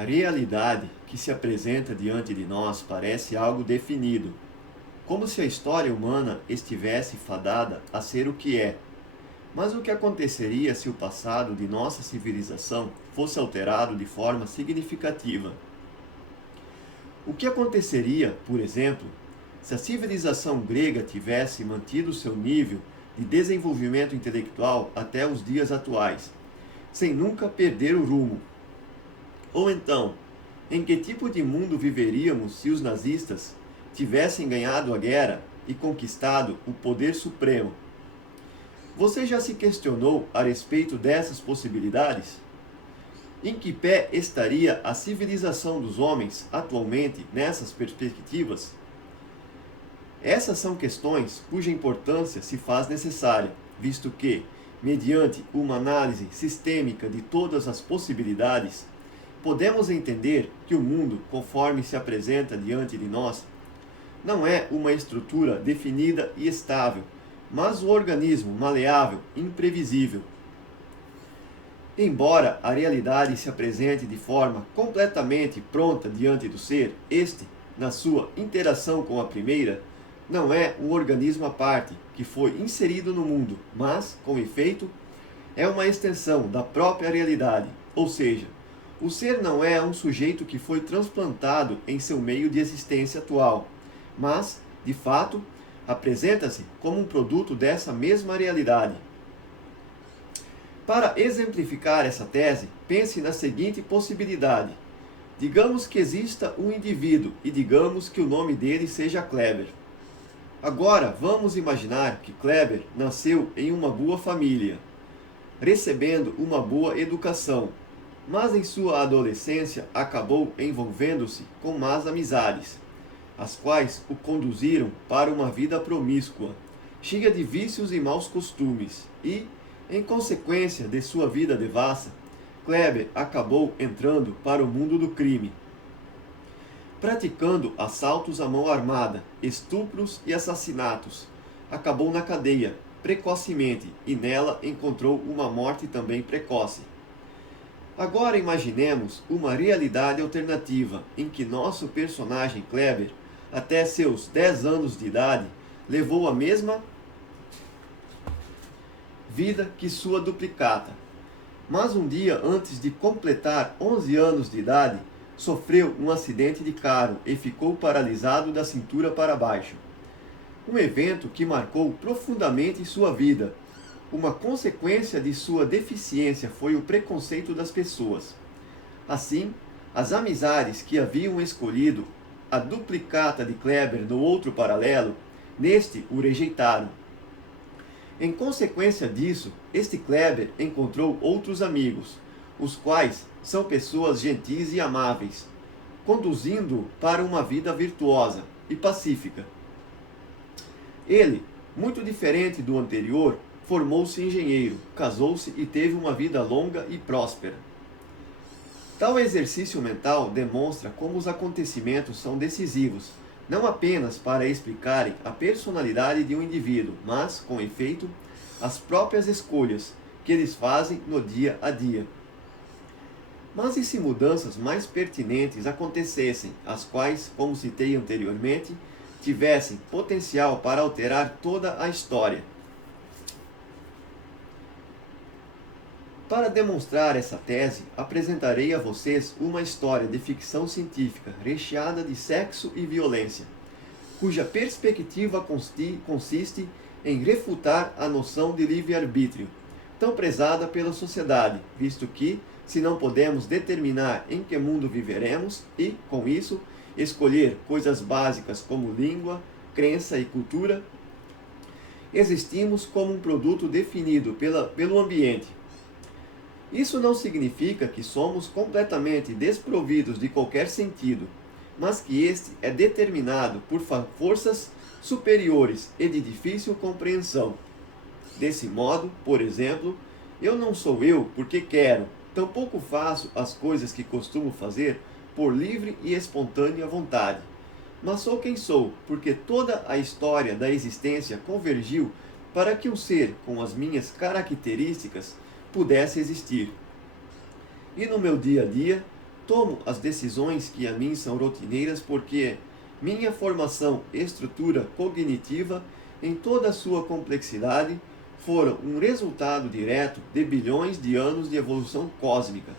A realidade que se apresenta diante de nós parece algo definido, como se a história humana estivesse fadada a ser o que é. Mas o que aconteceria se o passado de nossa civilização fosse alterado de forma significativa? O que aconteceria, por exemplo, se a civilização grega tivesse mantido seu nível de desenvolvimento intelectual até os dias atuais, sem nunca perder o rumo? Ou então, em que tipo de mundo viveríamos se os nazistas tivessem ganhado a guerra e conquistado o poder supremo? Você já se questionou a respeito dessas possibilidades? Em que pé estaria a civilização dos homens atualmente nessas perspectivas? Essas são questões cuja importância se faz necessária, visto que, mediante uma análise sistêmica de todas as possibilidades, podemos entender que o mundo, conforme se apresenta diante de nós, não é uma estrutura definida e estável, mas um organismo maleável, imprevisível. Embora a realidade se apresente de forma completamente pronta diante do ser, este, na sua interação com a primeira, não é um organismo à parte que foi inserido no mundo, mas, com efeito, é uma extensão da própria realidade, ou seja, o ser não é um sujeito que foi transplantado em seu meio de existência atual, mas, de fato, apresenta-se como um produto dessa mesma realidade. Para exemplificar essa tese, pense na seguinte possibilidade. Digamos que exista um indivíduo e digamos que o nome dele seja Kleber. Agora, vamos imaginar que Kleber nasceu em uma boa família, recebendo uma boa educação, mas em sua adolescência acabou envolvendo-se com más amizades, as quais o conduziram para uma vida promíscua, cheia de vícios e maus costumes, e, em consequência de sua vida devassa, Kleber acabou entrando para o mundo do crime, praticando assaltos à mão armada, estupros e assassinatos. Acabou na cadeia, precocemente, e nela encontrou uma morte também precoce. Agora imaginemos uma realidade alternativa, em que nosso personagem Kleber, até seus 10 anos de idade, levou a mesma vida que sua duplicata. Mas um dia antes de completar 11 anos de idade, sofreu um acidente de carro e ficou paralisado da cintura para baixo. Um evento que marcou profundamente sua vida. Uma consequência de sua deficiência foi o preconceito das pessoas. Assim, as amizades que haviam escolhido a duplicata de Kleber no outro paralelo, neste o rejeitaram. Em consequência disso, este Kleber encontrou outros amigos, os quais são pessoas gentis e amáveis, conduzindo-o para uma vida virtuosa e pacífica. Ele, muito diferente do anterior, formou-se engenheiro, casou-se e teve uma vida longa e próspera. Tal exercício mental demonstra como os acontecimentos são decisivos, não apenas para explicarem a personalidade de um indivíduo, mas, com efeito, as próprias escolhas que eles fazem no dia a dia. Mas e se mudanças mais pertinentes acontecessem, as quais, como citei anteriormente, tivessem potencial para alterar toda a história? Para demonstrar essa tese, apresentarei a vocês uma história de ficção científica recheada de sexo e violência, cuja perspectiva consiste em refutar a noção de livre-arbítrio, tão prezada pela sociedade, visto que, se não podemos determinar em que mundo viveremos e, com isso, escolher coisas básicas como língua, crença e cultura, existimos como um produto definido pelo ambiente. Isso não significa que somos completamente desprovidos de qualquer sentido, mas que este é determinado por forças superiores e de difícil compreensão. Desse modo, por exemplo, eu não sou eu porque quero, tampouco faço as coisas que costumo fazer por livre e espontânea vontade, mas sou quem sou, porque toda a história da existência convergiu para que um ser com as minhas características pudesse existir. E no meu dia a dia, tomo as decisões que a mim são rotineiras porque minha formação e estrutura cognitiva, em toda a sua complexidade, foram um resultado direto de bilhões de anos de evolução cósmica,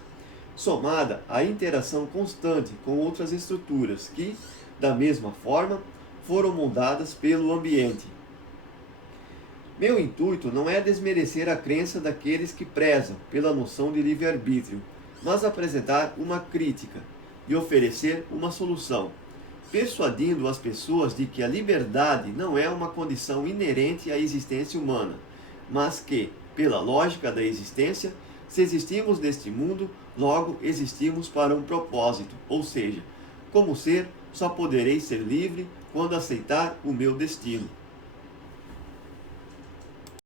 somada à interação constante com outras estruturas que, da mesma forma, foram moldadas pelo ambiente. Meu intuito não é desmerecer a crença daqueles que prezam pela noção de livre-arbítrio, mas apresentar uma crítica e oferecer uma solução, persuadindo as pessoas de que a liberdade não é uma condição inerente à existência humana, mas que, pela lógica da existência, se existimos neste mundo, logo existimos para um propósito, ou seja, como ser, só poderei ser livre quando aceitar o meu destino.